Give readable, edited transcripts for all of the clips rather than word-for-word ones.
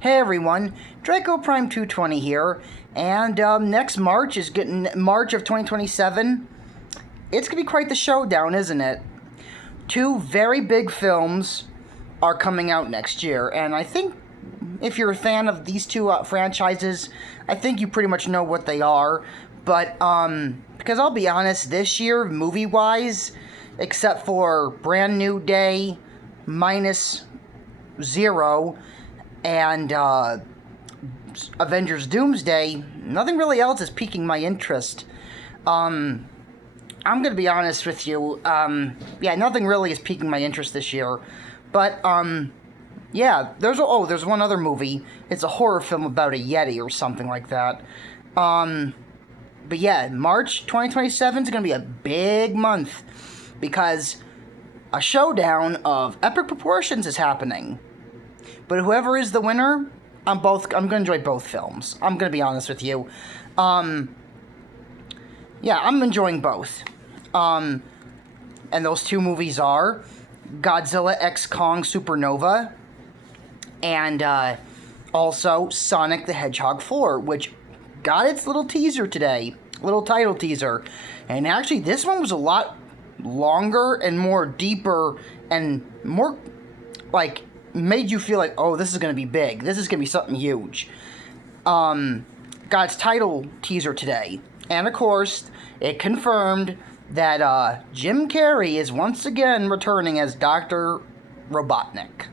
Hey everyone, Draco Prime 220 here, and next March is getting March of 2027. It's gonna be quite the showdown, isn't it? Two very big films are coming out next year, and I think if you're a fan of these two franchises, I think you pretty much know what they are. But because I'll be honest, this year, movie-wise, except for Brand New Day, Minus Zero, and Avengers Doomsday, nothing really else is piquing my interest. I'm gonna be honest with you, yeah, nothing really is piquing my interest this year. But, yeah, there's one other movie. It's a horror film about a Yeti or something like that. But yeah, March 2027 is gonna be a big month because a showdown of epic proportions is happening. But whoever is the winner, I'm gonna enjoy both films. I'm gonna be honest with you. Yeah, I'm enjoying both. And those two movies are Godzilla x Kong Supernova and also Sonic the Hedgehog 4, which got its little teaser today, little title teaser. And actually, this one was a lot longer and more deeper and more, like, made you feel like, oh, this is going to be big. This is going to be something huge. Got its title teaser today. And, of course, it confirmed that Jim Carrey is once again returning as Dr. Robotnik.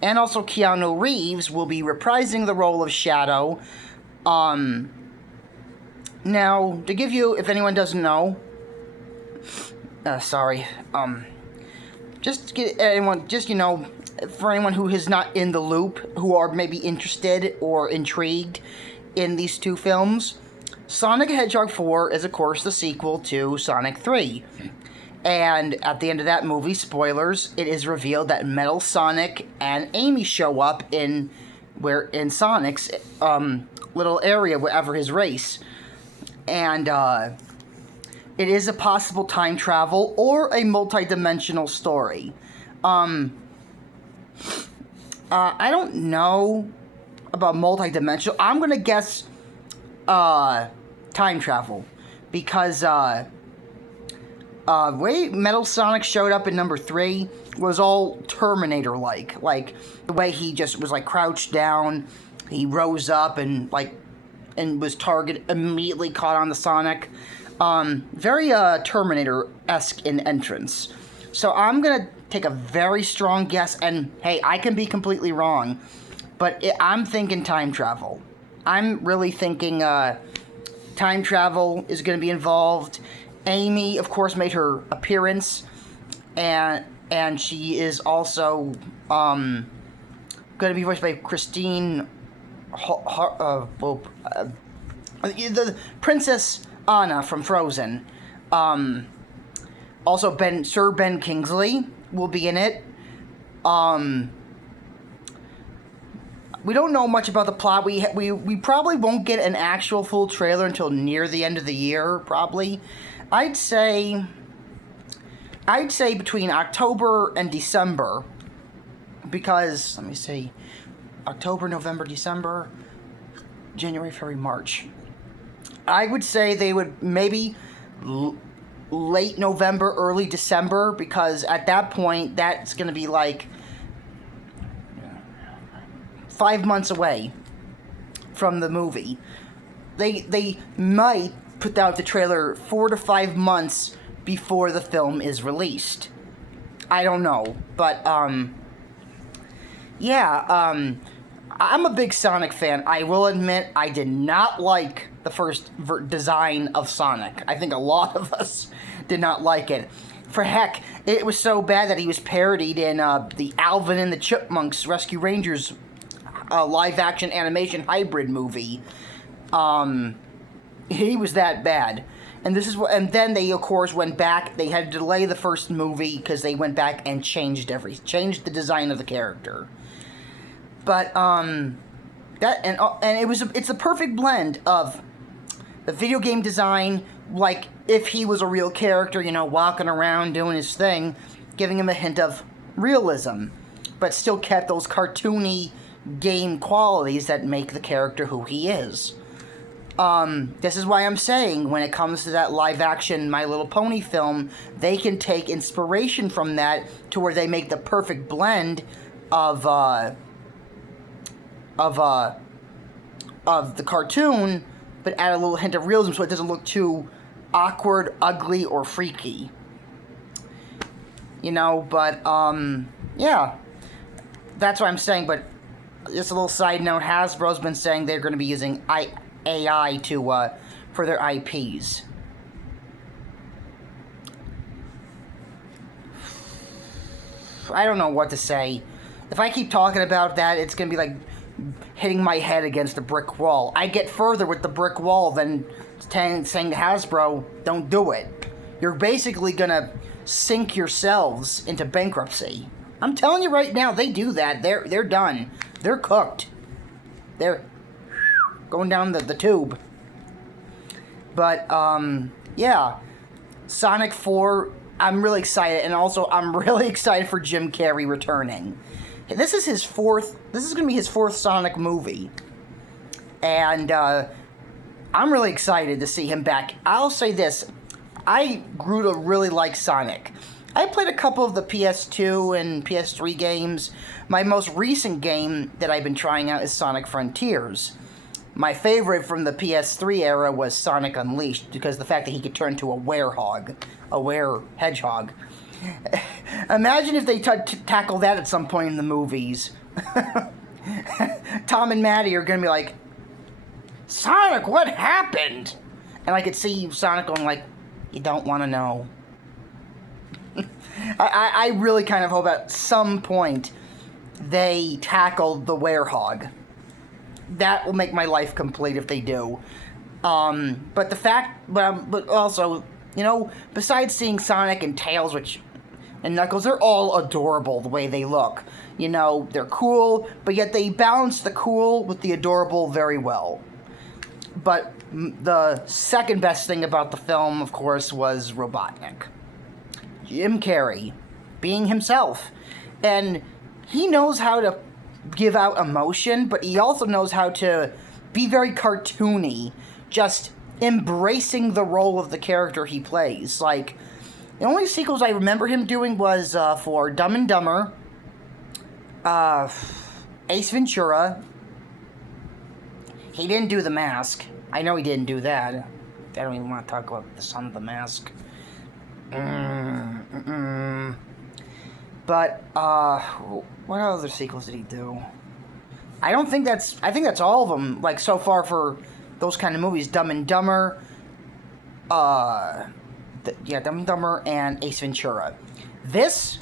And also Keanu Reeves will be reprising the role of Shadow. Now, to give you, if anyone doesn't know, for anyone who is not in the loop, who are maybe interested or intrigued in these two films, Sonic the Hedgehog 4 is, of course, the sequel to Sonic 3. And at the end of that movie, spoilers, it is revealed that Metal Sonic and Amy show up in Sonic's little area, wherever his race. And it is a possible time travel or a multi-dimensional story. I don't know about multi-dimensional. I'm gonna guess time travel, because way Metal Sonic showed up in number 3 was all Terminator-like. Like, the way he just was, like, crouched down, he rose up and was immediately caught on the Sonic. Very Terminator-esque in entrance. So I'm gonna take a very strong guess, and hey, I can be completely wrong, but I'm thinking time travel. I'm really thinking time travel is gonna be involved. Amy, of course, made her appearance, and she is also gonna be voiced by Christine, the Princess Anna from Frozen. Also, Sir Ben Kingsley will be in it. We don't know much about the plot. We probably won't get an actual full trailer until near the end of the year, probably. I'd say between October and December, because, let me see, October, November, December, January, February, March. I would say they would maybe late November, early December, because at that point, that's going to be like 5 months away from the movie. They might put out the trailer 4 to 5 months before the film is released. I don't know, but yeah, I'm a big Sonic fan. I will admit I did not like the first design of Sonic. I think a lot of us did not like it. For heck, it was so bad that he was parodied in the Alvin and the Chipmunks Rescue Rangers live-action animation hybrid movie. He was that bad. And then they, of course, went back. They had to delay the first movie because they went back and changed the design of the character. But it's a perfect blend of the video game design, like if he was a real character, walking around doing his thing, giving him a hint of realism, but still kept those cartoony game qualities that make the character who he is. This is why I'm saying when it comes to that live-action My Little Pony film, they can take inspiration from that to where they make the perfect blend of the cartoon, but add a little hint of realism so it doesn't look too awkward, ugly, or freaky. You know, but, yeah. That's what I'm saying, but just a little side note, Hasbro's been saying they're going to be using AI for their IPs. I don't know what to say. If I keep talking about that, it's going to be like hitting my head against a brick wall. I get further with the brick wall than saying to Hasbro, don't do it. You're basically going to sink yourselves into bankruptcy. I'm telling you right now, they do that. They're done. They're cooked. They're going down the tube. But, yeah. Sonic 4, I'm really excited. And also, I'm really excited for Jim Carrey returning. This is going to be his fourth Sonic movie. And, I'm really excited to see him back. I'll say this. I grew to really like Sonic. I played a couple of the PS2 and PS3 games. My most recent game that I've been trying out is Sonic Frontiers. My favorite from the PS3 era was Sonic Unleashed, because the fact that he could turn into a were-hedgehog. Imagine if they tackle that at some point in the movies. Tom and Maddie are going to be like, Sonic, what happened? And I could see Sonic going like, you don't want to know. I really kind of hope at some point they tackle the werehog. That will make my life complete if they do. But the fact, but also, you know, besides seeing Sonic and Tails, and Knuckles, they're all adorable the way they look. You know, they're cool, but yet they balance the cool with the adorable very well. But the second best thing about the film, of course, was Robotnik. Jim Carrey being himself. And he knows how to give out emotion, but he also knows how to be very cartoony, just embracing the role of the character he plays. Like, the only sequels I remember him doing was for Dumb and Dumber, Ace Ventura. He didn't do The Mask. I know he didn't do that. I don't even want to talk about the son of The Mask. But, what other sequels did he do? I think that's all of them, like, so far for those kind of movies. Dumb and Dumber, Dumb and Dumber and Ace Ventura. This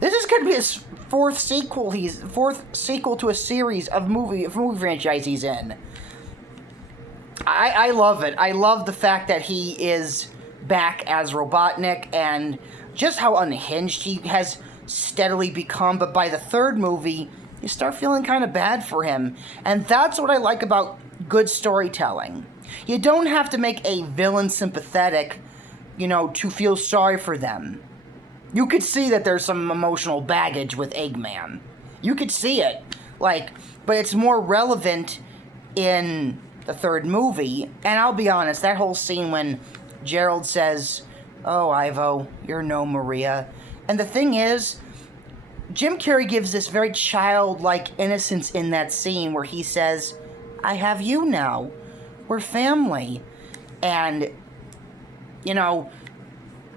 is going to be his fourth sequel to a series of movie franchise he's in. I love it. I love the fact that he is back as Robotnik and just how unhinged he has steadily become. But by the third movie, you start feeling kind of bad for him. And that's what I like about good storytelling. You don't have to make a villain sympathetic, you know, to feel sorry for them. You could see that there's some emotional baggage with Eggman. You could see it. But it's more relevant in the third movie. And I'll be honest, that whole scene when Gerald says, "Oh, Ivo, you're no Maria." And the thing is, Jim Carrey gives this very childlike innocence in that scene where he says, "I have you now. We're family." And, you know,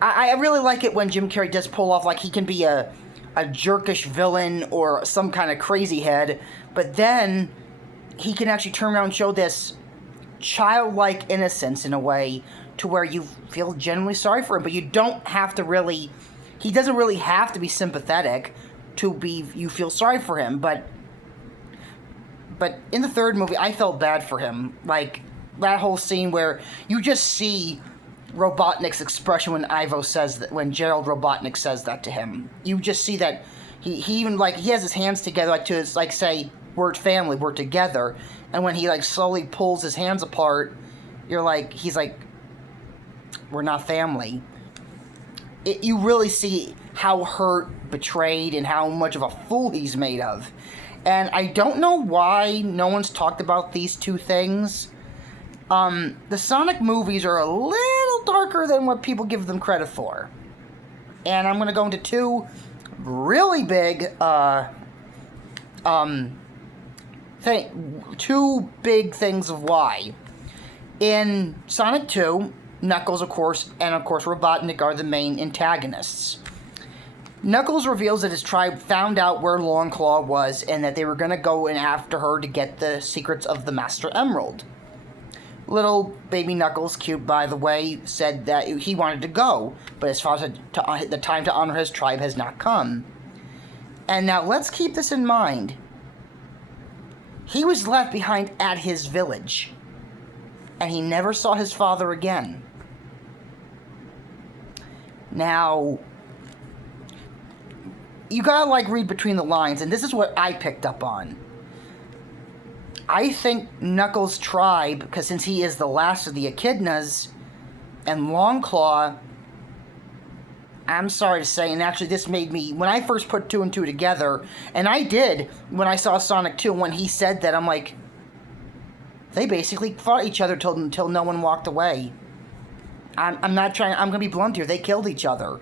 I really like it when Jim Carrey does pull off, like, he can be a jerkish villain or some kind of crazy head, but then he can actually turn around and show this childlike innocence in a way to where you feel genuinely sorry for him, but you don't have to really, he doesn't really have to be sympathetic you feel sorry for him, but in the third movie, I felt bad for him. Like, that whole scene where you just see Robotnik's expression when Gerald Robotnik says that to him. You just see that he even, like, he has his hands together, like, to, like, say, we're family, we're together, and when he, like, slowly pulls his hands apart, he's like, we're not family. You really see how hurt, betrayed, and how much of a fool he's made of. And I don't know why no one's talked about these two things. The Sonic movies are a little darker than what people give them credit for. And I'm going to go into two really big, two big things of why. In Sonic 2, Knuckles, of course, and of course Robotnik are the main antagonists. Knuckles reveals that his tribe found out where Longclaw was and that they were going to go in after her to get the secrets of the Master Emerald. Little baby Knuckles, cute by the way, said that he wanted to go, but as far as the time to honor his tribe has not come. And now let's keep this in mind. He was left behind at his village, and he never saw his father again. Now, you gotta read between the lines, and this is what I picked up on. I think Knuckles' tribe, because since he is the last of the Echidnas, and Longclaw, I'm sorry to say, and actually this made me, when I first put two and two together, and I did when I saw Sonic 2, when he said that, I'm like, they basically fought each other until no one walked away. I'm going to be blunt here, they killed each other.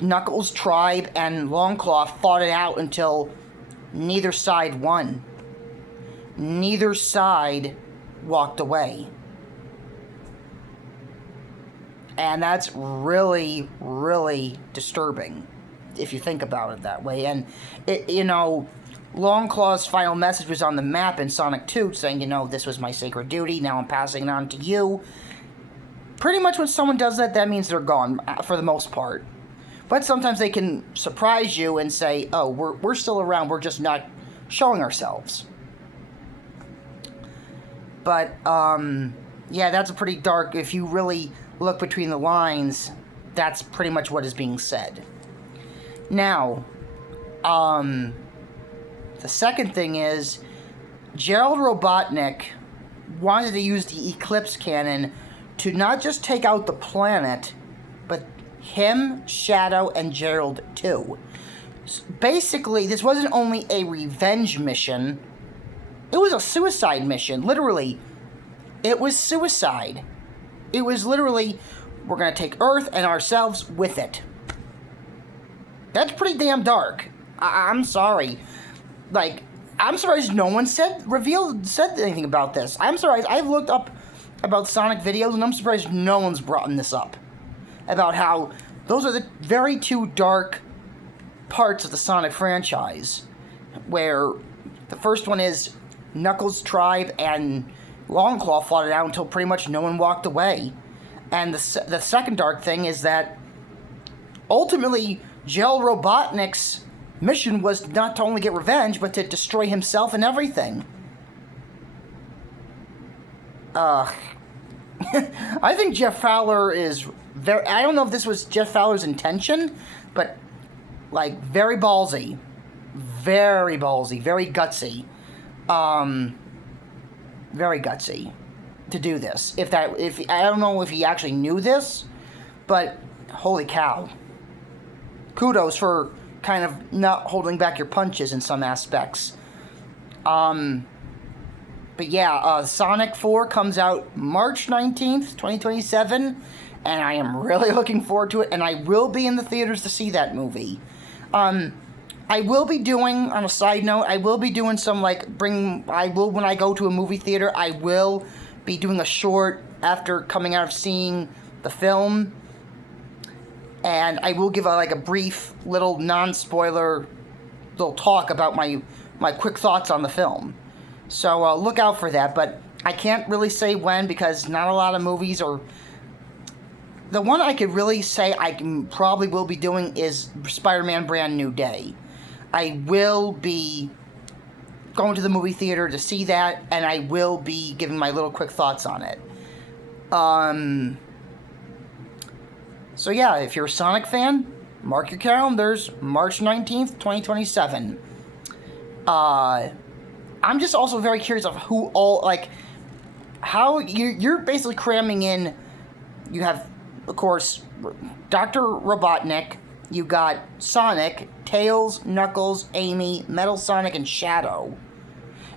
Knuckles' tribe and Longclaw fought it out until neither side won. Neither side walked away. And that's really, really disturbing, if you think about it that way. And, Longclaw's final message was on the map in Sonic 2, saying, this was my sacred duty, now I'm passing it on to you. Pretty much when someone does that, that means they're gone, for the most part. But sometimes they can surprise you and say, oh, we're still around, we're just not showing ourselves. But, yeah, that's a pretty dark, if you really look between the lines, that's pretty much what is being said. Now, the second thing is, Gerald Robotnik wanted to use the Eclipse Cannon to not just take out the planet, but him, Shadow, and Gerald too. Basically, this wasn't only a revenge mission, it was a suicide mission, literally. It was suicide. It was literally, we're going to take Earth and ourselves with it. That's pretty damn dark. I'm sorry. I'm surprised no one said anything about this. I'm surprised. I've looked up about Sonic videos, and I'm surprised no one's brought this up. About how those are the very two dark parts of the Sonic franchise. Where the first one is Knuckles' tribe and Longclaw fought it out until pretty much no one walked away. And the second dark thing is that ultimately Gerald Robotnik's mission was not to only get revenge, but to destroy himself and everything. I think Jeff Fowler is very... I don't know if this was Jeff Fowler's intention, but, very ballsy. Very ballsy. Very gutsy. Very gutsy to do this. If I don't know if he actually knew this, but holy cow. Kudos for kind of not holding back your punches in some aspects. But yeah, Sonic 4 comes out March 19th, 2027, and I am really looking forward to it, and I will be in the theaters to see that movie. I will be doing, on a side note, I will be doing some, when I go to a movie theater, I will be doing a short after coming out of seeing the film, and I will give a brief little non-spoiler little talk about my quick thoughts on the film. So look out for that, but I can't really say when because not a lot of movies are... The one I could really say probably will be doing is Spider-Man Brand New Day. I will be going to the movie theater to see that, and I will be giving my little quick thoughts on it. So yeah, if you're a Sonic fan, mark your calendars, March 19th, 2027. I'm just also very curious of who all, how you're basically cramming in, you have, of course, Dr. Robotnik, you got Sonic, Tails, Knuckles, Amy, Metal Sonic, and Shadow.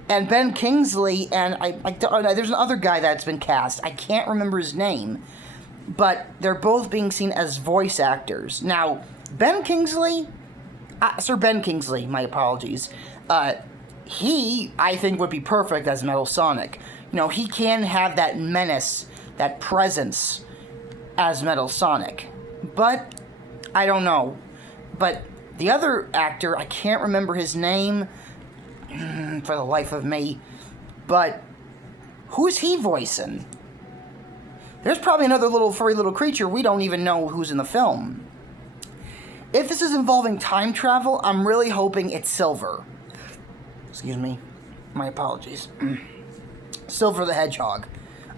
And Ben Kingsley, and there's another guy that's been cast. I can't remember his name. But they're both being seen as voice actors. Now, Ben Kingsley, Sir Ben Kingsley, my apologies, he, I think, would be perfect as Metal Sonic. You know, he can have that menace, that presence as Metal Sonic. But, I don't know. But the other actor, I can't remember his name for the life of me. But, who's he voicing? There's probably another little furry little creature we don't even know who's in the film. If this is involving time travel, I'm really hoping it's Silver. Excuse me. My apologies. Silver the Hedgehog.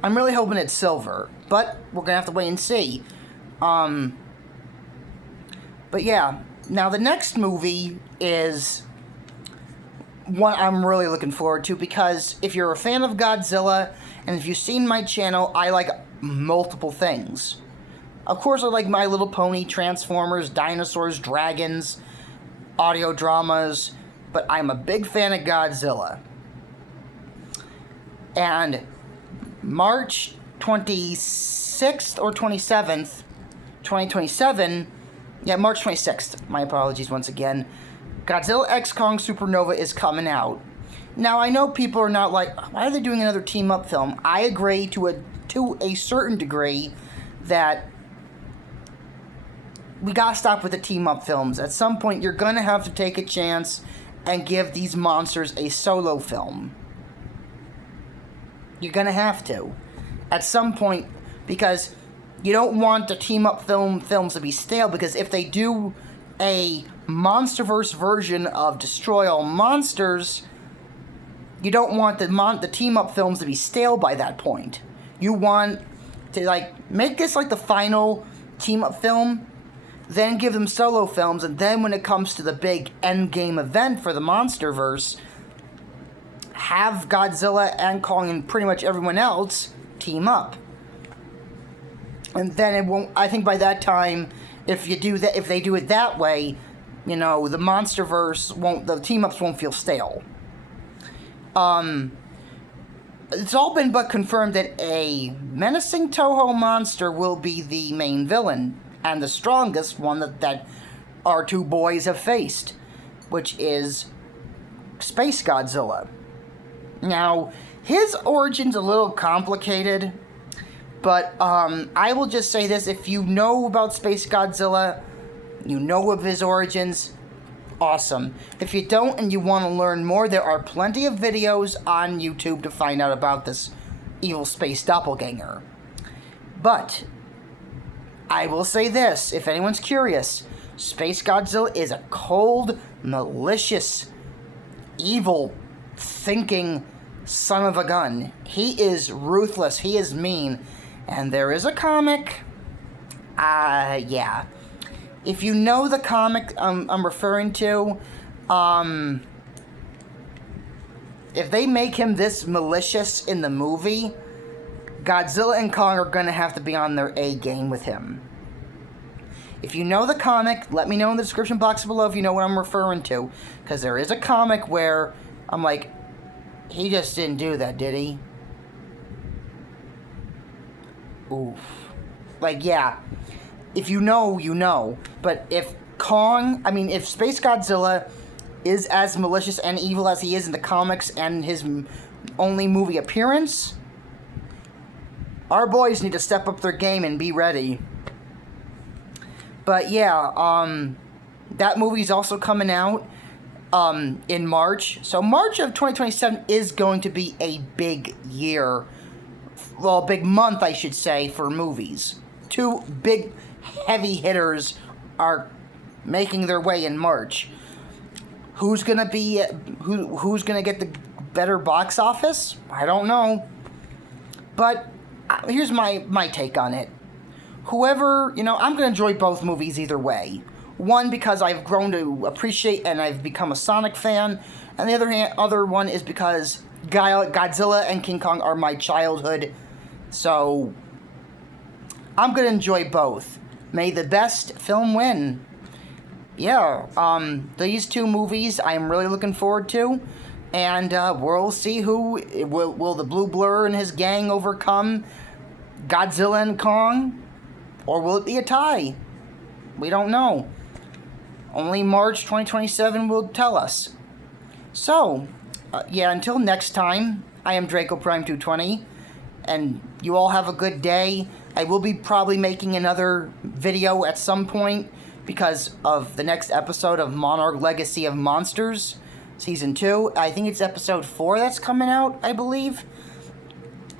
I'm really hoping it's Silver, but we're gonna have to wait and see. But yeah, now the next movie is one I'm really looking forward to, because if you're a fan of Godzilla, and if you've seen my channel, I like multiple things. Of course, I like My Little Pony, Transformers, dinosaurs, dragons, audio dramas, but I'm a big fan of Godzilla. And March 26th or 27th, 2027, March 26th, my apologies once again, Godzilla X Kong Supernova is coming out. Now, I know people are not like, why are they doing another team-up film? I agree to a certain degree that we gotta stop with the team-up films. At some point, you're gonna have to take a chance and give these monsters a solo film. You're gonna have to. At some point, because you don't want the team-up films to be stale, because if they do a MonsterVerse version of Destroy All Monsters, you don't want the team-up films to be stale by that point. You want to, like, make this like the final team-up film, then give them solo films, and then when it comes to the big endgame event for the MonsterVerse, have Godzilla and Kong and pretty much everyone else team up. And then it won't, I think by that time, if they do it that way, you know, the MonsterVerse the team-ups won't feel stale. It's all been but confirmed that a menacing Toho monster will be the main villain, and the strongest one that our two boys have faced, which is Space Godzilla. Now, his origin's a little complicated, but I will just say this: if you know about Space Godzilla, you know of his origins, awesome. If you don't and you want to learn more, there are plenty of videos on YouTube to find out about this evil space doppelganger. But I will say this, if anyone's curious, Space Godzilla is a cold, malicious, evil, thinking son of a gun. He is ruthless, he is mean, and there is a comic, yeah. If you know the comic I'm referring to, if they make him this malicious in the movie, Godzilla and Kong are going to have to be on their A game with him. If you know the comic, let me know in the description box below if you know what I'm referring to. Because there is a comic where I'm like, he just didn't do that, did he? Oof. Like, yeah. If you know, you know. But if Space Godzilla is as malicious and evil as he is in the comics and his only movie appearance, our boys need to step up their game and be ready. But yeah, that movie's also coming out in March. So March of 2027 is going to be a big year. Well, big month, I should say, for movies. Two big heavy hitters are making their way in March. Who's gonna get the better box office? I don't know. But here's my take on it. Whoever, I'm gonna enjoy both movies either way. One, because I've grown to appreciate and I've become a Sonic fan, and the other one is because Godzilla and King Kong are my childhood. So I'm gonna enjoy both. May the best film win. yeah, these two movies I'm really looking forward to, and we'll see who will the Blue Blur and his gang overcome Godzilla and Kong, or will it be a tie? We don't know. Only March 2027 will tell us. So, yeah, until next time, I am Draco Prime 220, and you all have a good day. I will be probably making another video at some point because of the next episode of Monarch Legacy of Monsters, Season 2. I think it's episode 4 that's coming out, I believe.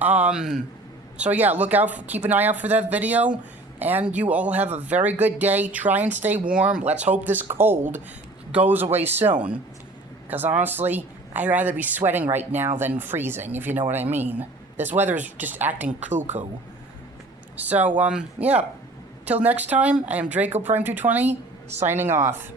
So yeah, keep an eye out for that video, and you all have a very good day. Try and stay warm. Let's hope this cold goes away soon. Because honestly, I'd rather be sweating right now than freezing, if you know what I mean. This weather's just acting cuckoo. So, yeah. Till next time, I am Draco Prime 220, signing off.